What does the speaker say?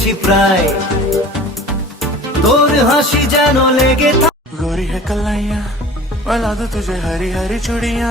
গেছি প্রায়, তোর হাসি যেন লেগে गोरी है कलाइया, मला दो तुझे हरी हरी चुड़िया।